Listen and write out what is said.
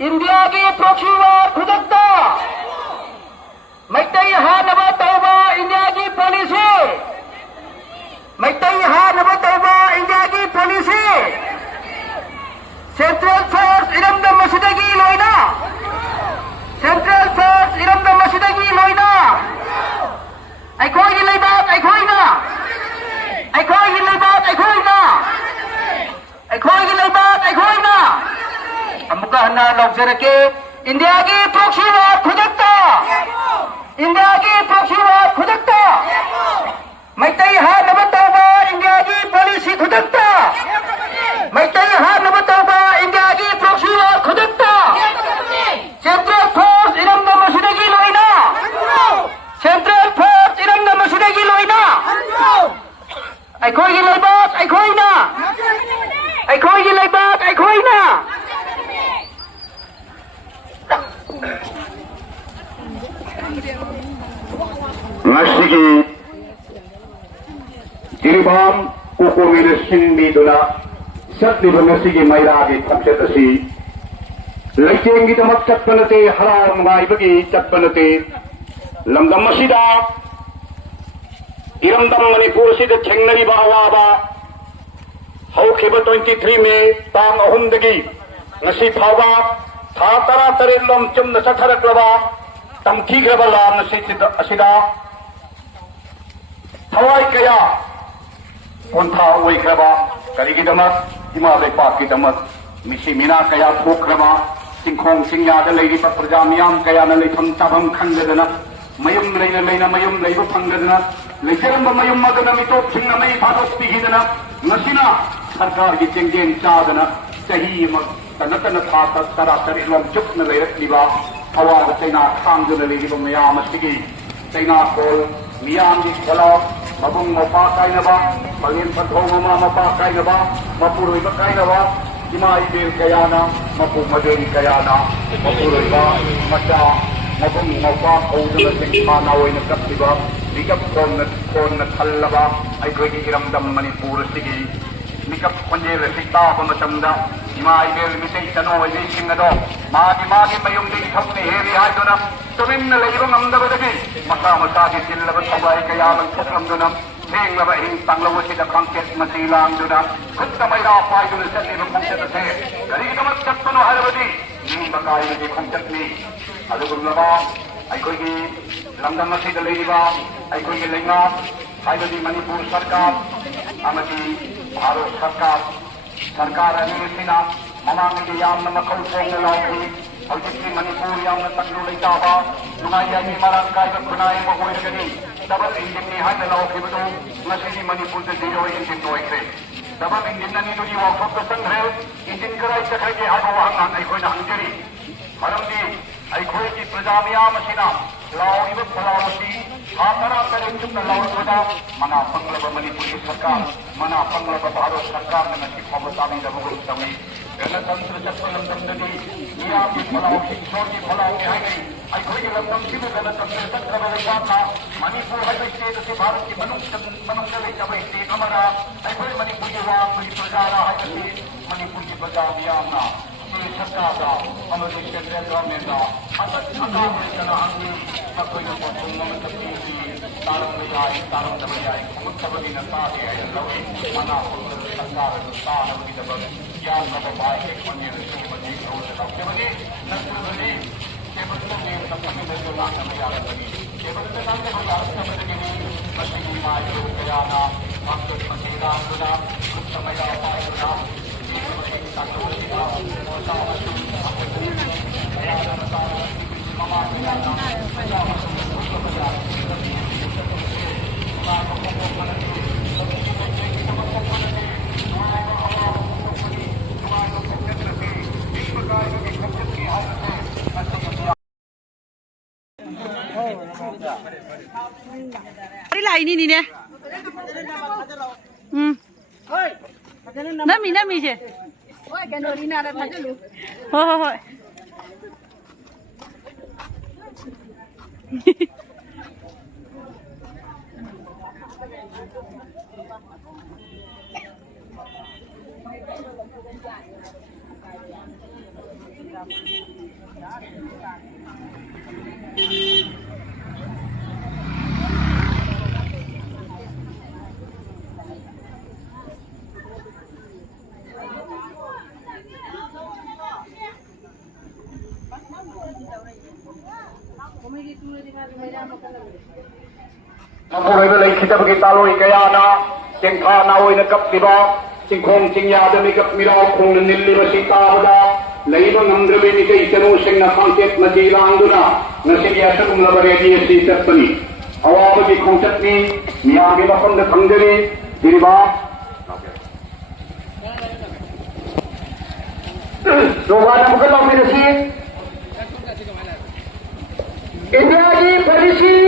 India की proxy war खुदकता मैतई हानब तौबा इंडिया की पॉलिसी मैतई हानब तौबा इंडिया की पॉलिसी सेंट्रल फोर्स इरमदम मसदगी लोइना सेंट्रल फोर्स इरमदम मसदगी लोइना अखोई लेबाक अखोइना अखोई लेबाक अखोइना अखोई लेबाक अखोइना अमुका हन्ना लौजरके इंडिया की प्रॉक्सी वार खुदकता इंडिया की प्रॉक्सी वार खुदकता मैतई हानब तौबा इंडिया की पॉलिसी खुदकता मैतई हानब तौबा इंडिया की प्रॉक्सी वार खुदकता सेंट्रल फोर्स इरमदम मसदगी लोइना सेंट्रल फोर्स इरमदम मसदगी लोइना अखोई लेबाक अखोइना अखोई लेबाक अखोइना ngashigi jiribam kukumina sindiduna satliba ngashigi mairagi thamset asi leichenggi damak chatpanate haram ngaibagi chatpanate lamdam asida iramdam manipur sida thengnariba awaba haukiba 23 me tang ahumdagi ngasi phawa tha tara tarelom chumna satharaklaba tamkhigraba lam asida थवाई कया कोंथा ओइख्रबा करिगिदमक इमा लेपाकिदमक मिसी मिना कया थोख्रबा सिंखोंग सिंयादा लेरिबा प्रजा मियाम कया न Latham ताभम खंगदना मयुम लेना मयुम लेबा फंगदना लेजरंबा मयुम मगना मितोप सिंगना मई भादोस पिहिदना नसिना सरकार की चेंगें चादना सही मग तनतन था तरा तरिलम चुपन लेरकलिबा हवाद चैना खांगदना लेरिबा मियाम अस्तिगी चैना कोल मियाम की खलाव मबुंग मपा कायनबा मलिन पथो ममा मपा कायनबा मपुरोइबा कायनबा इमा इबेल कयाना मपु मदेरी कयाना मपुरोइबा मचा मबुंग मपा खौदला सिंखाना ओइना कप्तिबा निकप कोन थल्लबा अइखोइगी इरमदम मणिपुर सिगी निकप खंजेल सिताबा मतमदा इमा इबेल मिसै तनो वजै सिंगदो मागी मयुम दि थौने हेरि हाइदोना तुमिन्न लेइबा ngамदबदगी मसा मसागी तिल्लबा थबाई कयामन थोखलमदुना थेंगलबा हिं तंगलवसिदा खंकेत मसीलांगदुना खुत्तमैरा पाइदुना सत्तिबा खंकेतसे करिगदमक चत्तनो हरबदी निंबा कायनगी खंकेतनी अदुगुमलबा अइखोइगी लमदम मसीदा लेइबा अइखोइगी लेंगा हाइबदी मणिपुर सरकार अमदी भारत सरकार अनिसिना ममांगी यामना मखौ थोंगना लाउखि हौजिकि मणिपुर यामना तंगलु लेताबा नुगाइयागी मरांग कायबा खुनाय मगोइरगनी डबल इंजिन नि हाइना लाउखिबदु ngasiनि मणिपुर दे जीरो इंजिन ओइख्रे डबल इंजिन ननि दुनि वर्कशॉप का संग्रह इंजिन कराई चखगे हाबो हंगान अइखोइना हंजरी मरमदि अइखोइगी प्रजा मियाम असिना लाउरिबा खलावसी हातरा करे चुपना लाउरबदा मना पंगलबा मणिपुरी सरकार मना पंगलबा भारत सरकार ने नसी खबरदारी दबगु तमी गणतंत्र चक्रलंदनी निया की फलाव शिक्षण की फलाव के है अइखोइगी लंदम की गणतंत्र चक्र था मणिपुर है स्टेट से भारत की मनुष्य ले तबे स्टेट हमारा अइखोइ मणिपुर की वाम की प्रजा रहा है मणिपुर की प्रजा मियामना सरकार का अमृत केंद्र गवर्नमेंट का असत छका जना हंगी मकोई को तुम तकनी तारम दबाई मुत्तबदी नता है लवे मना सरकार तार की दब ज्ञान का बाय के कोने से बनी रोज लगे बनी नस्ल बनी के बच्चों के तकनी में जो लाना में याद बनी के बच्चे नाम के याद समझ के नहीं बच्चे की मां जो कयाना वक्त मसीदा गुना कुछ समय का पाएगा ini nih. Nami je. Ôi cái nồi đi nào đã thấy được. Thôi. Namuhay na kita bagi taloy kaya na tengka naway na kaptiba singkong singya dami kapmiraw kung nanilima si Tabada laibang ang drabi ni kay Sanusing na kangkit na jilang doon na siya sa kung labaregi si Sasani awa bagi kong satni niyagi na kong natangdari diriba Doha na mga lang pinasi India di Parisi